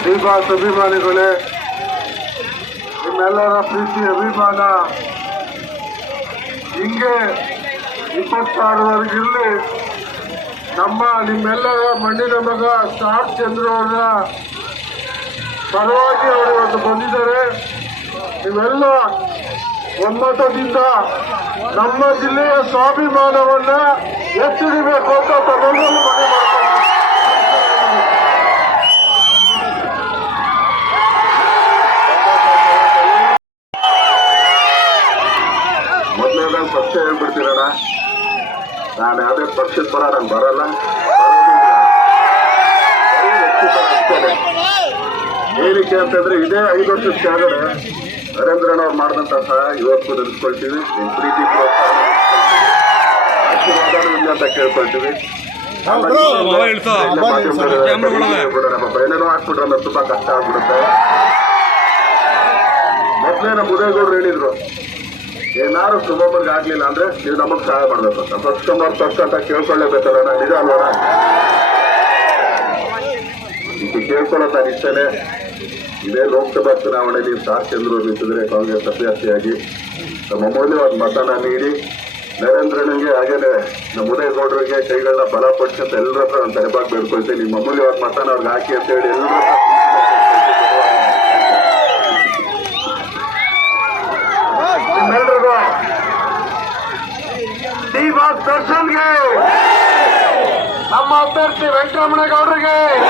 ಶ್ರೀಪಾಸ್ ಅಭಿಮಾನಿಗಳೇ, ನಿಮ್ಮೆಲ್ಲರ ಪ್ರೀತಿ ಅಭಿಮಾನ. ಹಿಂಗೆ ಇಪ್ಪತ್ತಾರವರೆಗಿರಲಿ ನಮ್ಮ ನಿಮ್ಮೆಲ್ಲರ ಮಣ್ಣಿನ ಮಗ ಸ್ಟಾರ್ ಚಂದ್ರ ಅವರ ಪರವಾಗಿ ಅವರು ಇವತ್ತು ಬಂದಿದ್ದಾರೆ. ನೀವೆಲ್ಲ ಒಮ್ಮತದಿಂದ ನಮ್ಮ ಜಿಲ್ಲೆಯ ಸ್ವಾಭಿಮಾನವನ್ನ ಎತ್ತಿಡಬೇಕು ಅಂತ ಮೊದಲನೇದಾಗ ಪಕ್ಷ ಹೇಳ್ಬಿಡ್ತೀರಣ್ಣ ನಾನು ಯಾವುದೇ ಪಕ್ಷದ ಪರ ನಾನು ಬರಲ್ಲ. ಏನಕ್ಕೆ ಅಂತಂದ್ರೆ ಇದೇ ಐದು ವರ್ಷದ ಕೆಳಗಡೆ ನರೇಂದ್ರನವ್ರು ಅವ್ರು ಮಾಡಿದಂತ ಸಹ ಇವತ್ತು ನೆನೆಸ್ಕೊಳ್ತೀವಿ. ನಿಮ್ ಪ್ರೀತಿ ಅಂತ ಕೇಳ್ಕೊಳ್ತೀವಿ. ಏನೇನೋ ಹಾಕ್ಬಿಟ್ರಲ್ಲ ತುಂಬಾ ಕಷ್ಟ ಆಗ್ಬಿಡುತ್ತೆ. ಮೊದ್ಲೇ ನಮ್ಮ ಉದಯಗೌಡರು ಹೇಳಿದ್ರು ಏನಾರು ಸುಮ್ಮನಿಗೆ ಆಗ್ಲಿಲ್ಲ ಅಂದ್ರೆ ನೀವು ನಮಗ್ ಸಹಾಯ ಮಾಡ್ಬೇಕು ನಮ್ಮ ಕಸ್ಟಮರ್ ಫಸ್ಟ್ ಅಂತ ಕೇಳ್ಕೊಳ್ಳೇಬೇಕಲ್ಲ ನಿಜ ಅಲ್ವಣ ಇದು ಕೇಳ್ಕೊಳ್ಳೋ ನಾನು ಇಷ್ಟನೇ ಇದೇ ಲೋಕಸಭಾ ಚುನಾವಣೆಯಲ್ಲಿ ಚಂದ್ರು ನಿಂತಿದ್ರೆ ಕಾಂಗ್ರೆಸ್ ಅಭ್ಯರ್ಥಿಯಾಗಿ ನಮ್ಮ ಅಮೂಲ್ಯವಾದ ಮತನ ನೀಡಿ, ನರೇಂದ್ರನಿಗೆ ಹಾಗೇನೆ ನಮ್ಮ ಉದಯಗೌಡರಿಗೆ ಕೈಗಳನ್ನ ಬಲಪಡಿಸಿ ಅಂತ ಎಲ್ಲರ ಹತ್ರ ನಾನು ತಲೆಬಾಗಿ ಬೇಡ್ಕೊಳ್ತೀನಿ. ನಿಮ್ಮ ಅಮೂಲ್ಯವಾದ ಮತನ ಅವ್ರಿಗೆ ಹಾಕಿ ಅಂತ ಹೇಳಿ ಎಲ್ಲರ ಶ್ರೀವಾಸ್ ದರ್ಶನ್ಗೆ. ನಮ್ಮ ಅಭ್ಯರ್ಥಿ ವೆಂಕಟರಮಣಗೌಡರಿಗೆ.